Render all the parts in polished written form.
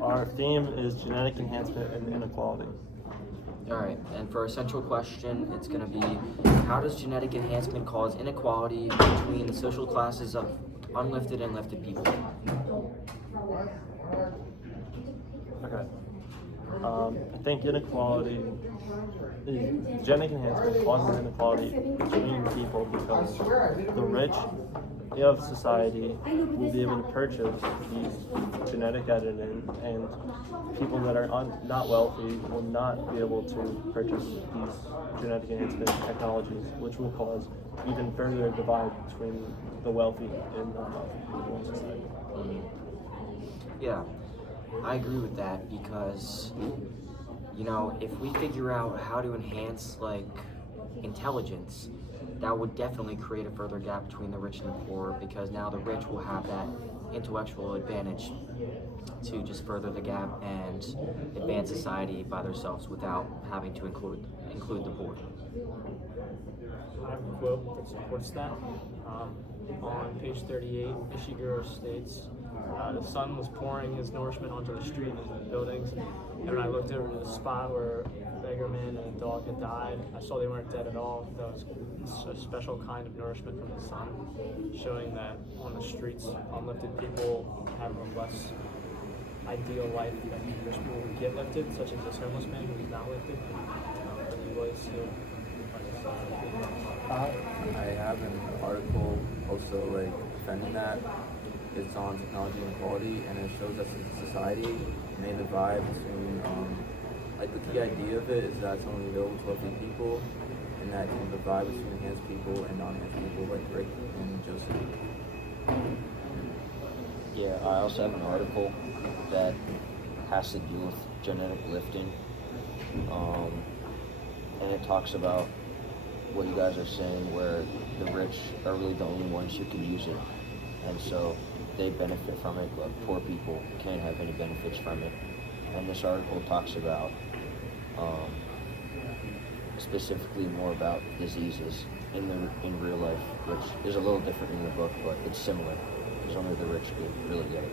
Our theme is genetic enhancement and inequality. All right, and for our central question, it's going to be, how does genetic enhancement cause inequality between the social classes of unlifted and lifted people? Okay. I think inequality genetic enhancement causes inequality between people because the rich of society will be able to purchase these genetic editing, and people that are not wealthy will not be able to purchase these genetic enhancement technologies, which will cause even further divide between the wealthy and non-wealthy people in society. Yeah, I agree with that because, if we figure out how to enhance, intelligence, that would definitely create a further gap between the rich and the poor, because now the rich will have that intellectual advantage to just further the gap and advance society by themselves without having to include the poor. I have a quote that supports that. On page 38, Ishiguro states, the sun was pouring his nourishment onto the street and the buildings, and when I looked over to the spot where a beggar man and a dog had died, I saw they weren't dead at all. That was a special kind of nourishment from the sun, showing that on the streets, unlifted people have a less ideal life than rich people who get lifted, such as this homeless man who was not lifted, but he was healed by the sun. I have an article also defending that. It's on technology inequality, and it shows that society may divide between the key idea of it is that it's only available to wealthy people, and that can divide between enhanced people and non-enhanced people like Rick and Joseph. Yeah, I also have an article that has to do with genetic lifting, and it talks about what you guys are saying, where the rich are really the only ones who can use it, and so they benefit from it, but poor people can't have any benefits from it. And this article talks about specifically more about diseases in real life, which is a little different in the book, but it's similar, because only the rich could really get it.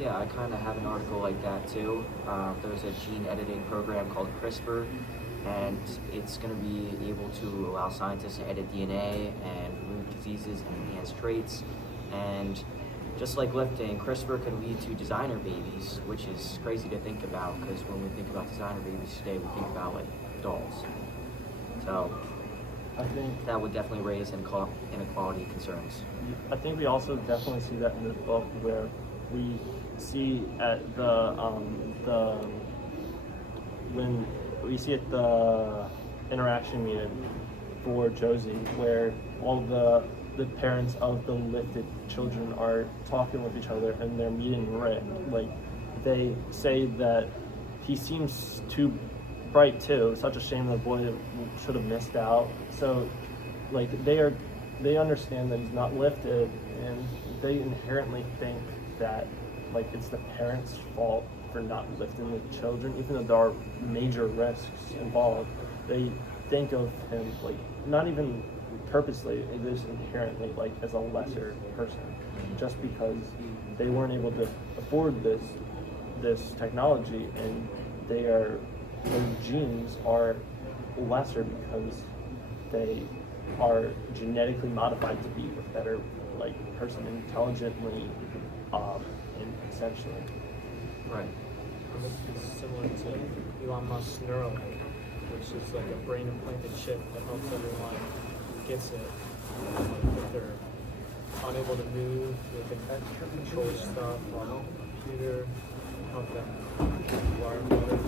Yeah, I kind of have an article like that too. There's a gene editing program called CRISPR, and it's going to be able to allow scientists to edit DNA and remove diseases and enhance traits. And just like lifting, CRISPR could lead to designer babies, which is crazy to think about, because when we think about designer babies today, we think about dolls. So I think that would definitely raise inequality concerns. I think we also definitely see that in this book, where we see at when we see at the interaction meeting for Josie, where all the parents of the lifted children are talking with each other, and they're meeting Rick. They say that he seems too bright too. It's such a shame the boy should have missed out. So they understand that he's not lifted, and they inherently think that it's the parents' fault for not lifting the children, even though there are major risks involved. They think of him not even purposely, it is inherently as a lesser person, just because they weren't able to afford this technology, and their genes are lesser because they are genetically modified to be a better person, intelligently and essentially. Right. And this is similar to Elon Musk's Neuralink, which is a brain implanted chip that helps everyone who gets it. If they're unable to move, they can control stuff on a computer, help them learn better.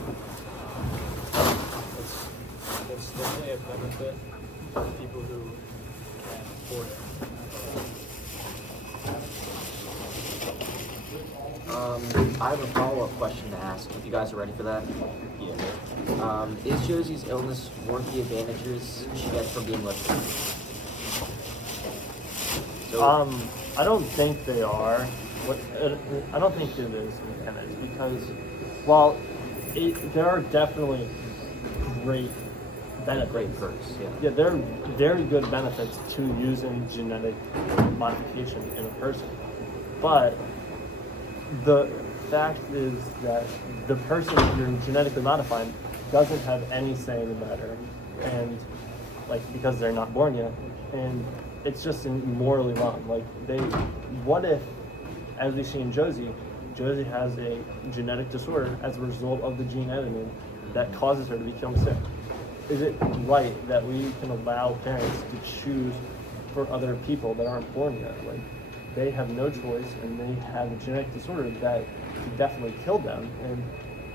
It's definitely a benefit for people who can afford it. I have a follow-up question to ask, if you guys are ready for that. Yeah. Is Josie's illness worth the advantages she gets from being lifted? So, I don't think they are. I don't think it is intended, because while there are definitely great benefits. Great perks, yeah. Yeah, there are very good benefits to using genetic modification in a person, but the fact is that the person you're genetically modifying doesn't have any say in the matter, and like because they're not born yet, and it's just morally wrong. Like what if, as we see in Josie has a genetic disorder as a result of the gene editing that causes her to become sick. Is it right that we can allow parents to choose for other people that aren't born yet? Like, they have no choice, and they have a genetic disorder that could definitely kill them, and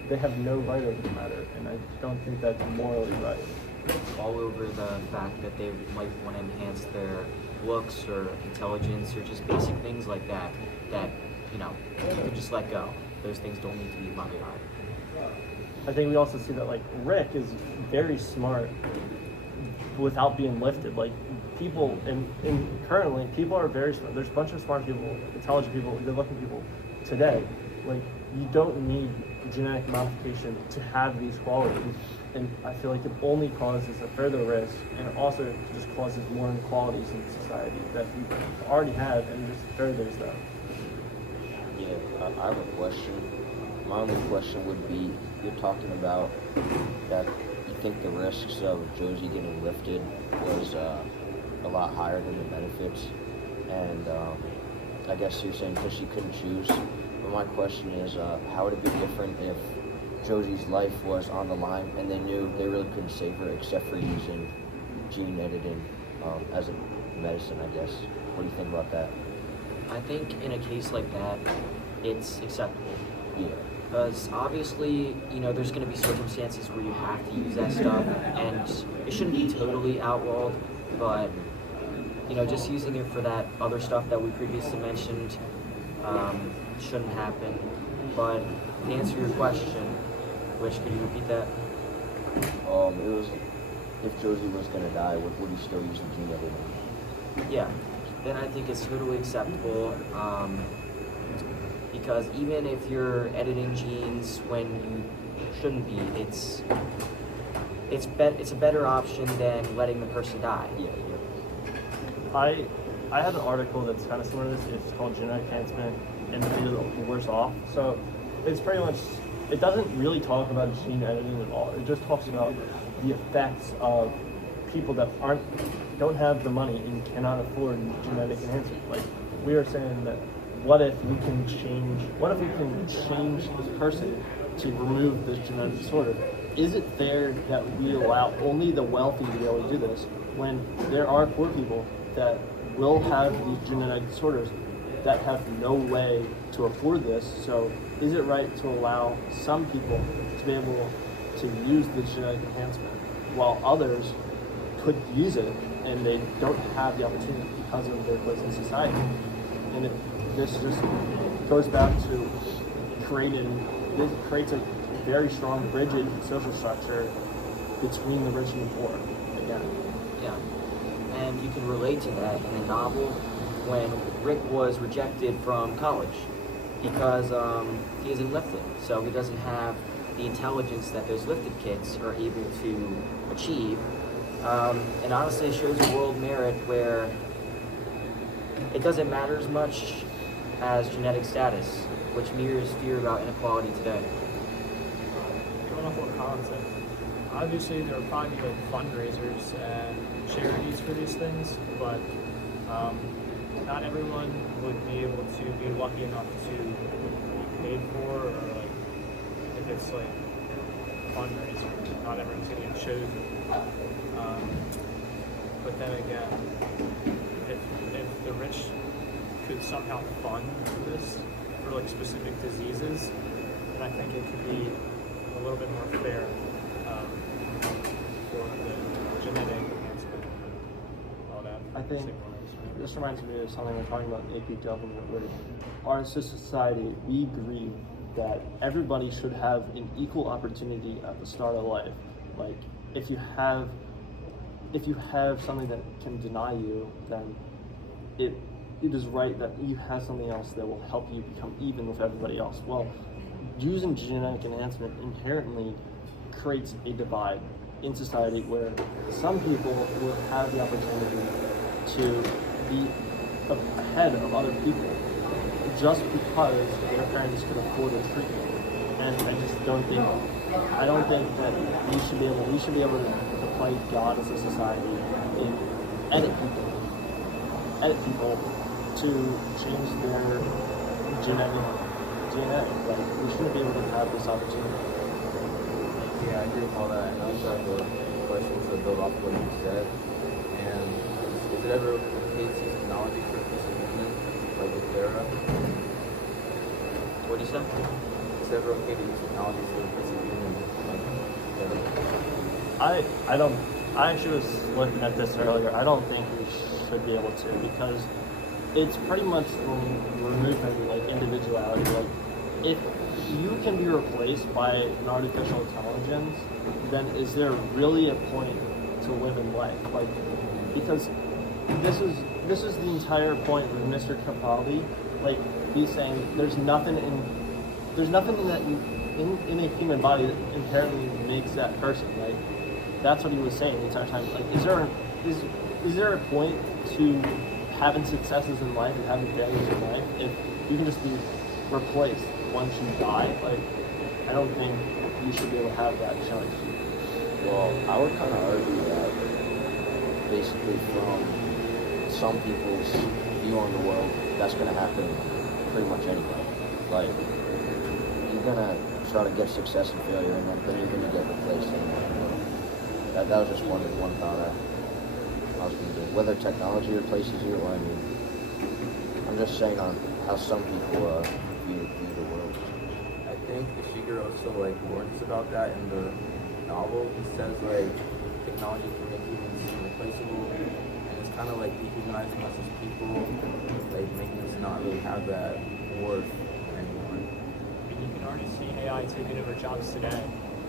they have no right over the matter, and I don't think that's morally right. All over the fact that they might want to enhance their looks or intelligence or just basic things like that, you can just let go. Those things don't need to be modified. I think we also see that like Rick is very smart without being lifted. Like people currently people are very smart. There's a bunch of smart people, intelligent people, good looking people today. Like you don't need genetic modification to have these qualities. And I feel like it only causes a further risk, and it also just causes more inequalities in society that we already have, and just furthers them. Yeah, I have a question. My only question would be, you're talking about that you think the risks of Josie getting lifted was a lot higher than the benefits, and I guess you're saying because she couldn't choose. But my question is, how would it be different if Josie's life was on the line and they knew they really couldn't save her except for using gene editing as a medicine, I guess? What do you think about that? I think in a case like that, it's acceptable. Yeah. Because obviously, there's going to be circumstances where you have to use that stuff, and it shouldn't be totally outlawed, but, just using it for that other stuff that we previously mentioned shouldn't happen. But to answer your question, which, could you repeat that? It was, if Josie was going to die, would you still use the gene editing? Yeah, then I think it's totally acceptable. Because even if you're editing genes when you shouldn't be, it's a better option than letting the person die. Yeah. I had an article that's kind of similar to this. It's called Genetic Enhancement and the Worse Off. So it's pretty much, it doesn't really talk about gene editing at all. It just talks about the effects of people that don't have the money and cannot afford genetic enhancement. Like we are saying that what if we can change this person to remove this genetic disorder? Is it fair that we allow only the wealthy to be able to do this when there are poor people that will have these genetic disorders that have no way to afford this? So is it right to allow some people to be able to use the genetic enhancement while others could use it and they don't have the opportunity because of their place in society? And this just goes back to this creates a very strong, rigid social structure between the rich and the poor, again. Yeah, and you can relate to that in a novel when Rick was rejected from college because he isn't lifted, so he doesn't have the intelligence that those lifted kids are able to achieve. And honestly, it shows a world merit where it doesn't matter as much as genetic status, which mirrors fear about inequality today. Going off what Colin said, obviously there will probably be like fundraisers and charities for these things, but not everyone would be able to be lucky enough to be paid for, or like if it's like fundraiser, not everyone's gonna get chosen. But then again, if the rich could somehow fund this for like specific diseases, then I think it could be a little bit more fair for the genetic enhancement and all that. I think this reminds me of something we're talking about in AP government, where as a society, we agree that everybody should have an equal opportunity at the start of life. Like, if you have something that can deny you, then it is right that you have something else that will help you become even with everybody else. Well, using genetic enhancement inherently creates a divide in society where some people will have the opportunity to be ahead of other people just because their parents could afford a treatment. And I don't think that we should be able to play God as a society and edit people to change their genetic DNA. Like, we shouldn't be able to have this opportunity. Yeah, I agree with all that. And I also have a question to build off what you said. And is it ever okay to use technology for a piece of movement, like with Klara? What do you say? Is it ever okay to use technology for a piece of movement, like Klara? I actually was looking at this earlier. I don't think we should be able to, because it's pretty much removing like individuality. Like, if you can be replaced by an artificial intelligence, then is there really a point to live in life? Like, because this is the entire point with Mr. Capaldi. Like, he's saying there's nothing that in a human body that inherently makes that person. Like, that's what he was saying the entire time. Like, is there a point to having successes in life and having failures in life if you can just be replaced once you die? Like, I don't think you should be able to have that choice. Well, I would kind of argue that basically from some people's view on the world, that's going to happen pretty much anyway. Like, you're going to try to get success and failure, and then you're going to get replaced anyway. That was just one thought I was going to do. Whether technology replaces you, or I'm just saying on how some people view the world. I think Ishiguro also like warns about that in the novel. He says like technology can make humans irreplaceable, and it's kind of like dehumanizing us as people, like making us not really have that worth anymore. I mean, you can already see AI taking over jobs today.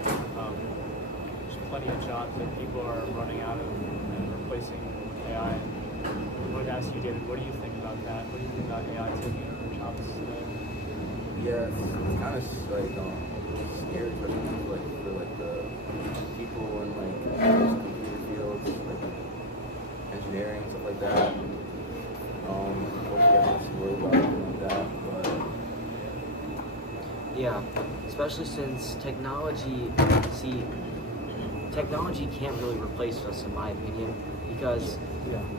There's plenty of jobs that people are running out of and replacing AI. I wanted to ask you, David, what do you think about that? What do you think about AI taking over jobs today? Yeah, it's kind of like scary, especially for the people in like computer fields, like engineering, stuff like that. Hopefully I don't have to worry about anything like that, but Yeah, especially since technology can't really replace us, in my opinion, because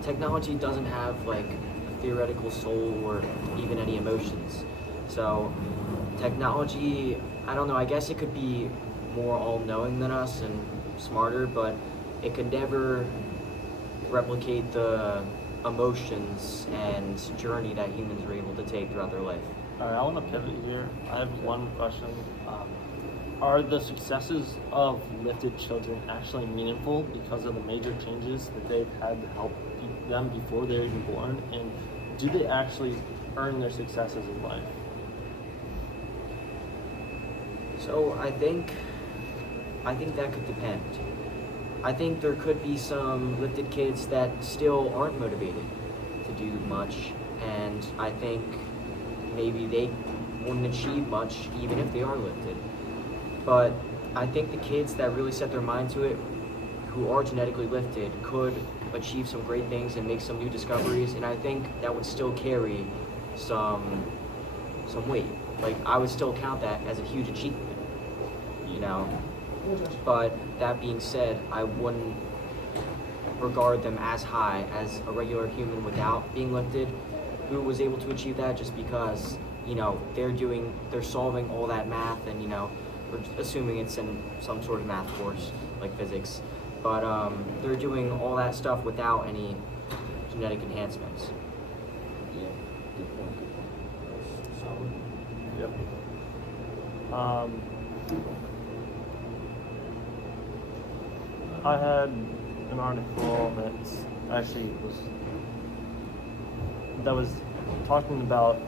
technology doesn't have like a theoretical soul or even any emotions. So technology, I don't know, I guess it could be more all-knowing than us and smarter, but it could never replicate the emotions and journey that humans are able to take throughout their life. All right, I want to pivot here. I have one question. Are the successes of lifted children actually meaningful because of the major changes that they've had to help them before they're even born? And do they actually earn their successes in life? So I think that could depend. I think there could be some lifted kids that still aren't motivated to do much, and I think maybe they wouldn't achieve much even if they are lifted. But I think the kids that really set their mind to it, who are genetically lifted, could achieve some great things and make some new discoveries, and I think that would still carry some weight. Like, I would still count that as a huge achievement, you know? But that being said, I wouldn't regard them as high as a regular human without being lifted, who was able to achieve that just because, you know, they're solving all that math, and, you know, we're assuming it's in some sort of math course, like physics, but they're doing all that stuff without any genetic enhancements. Yeah, good point. Yep. I had an article that was talking about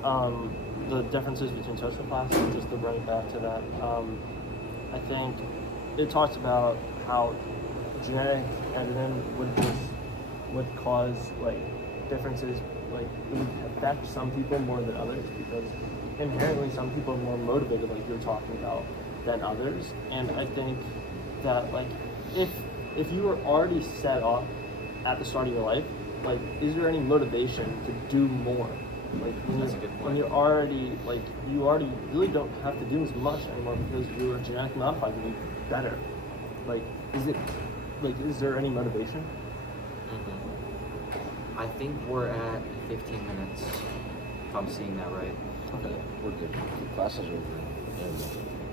the differences between social classes. Just to bring it back to that, I think it talks about how genetic editing would cause like differences, like it would affect some people more than others, because inherently some people are more motivated, like you're talking about, than others. And I think that like if you were already set up at the start of your life, like, is there any motivation to do more? Like That's a good when point. you're already like you already really don't have to do as much anymore because you were genetically modified to be better. Like is there any motivation? Mm-hmm. I think we're at 15 minutes, if I'm seeing that right. Okay. We're good. The class is over.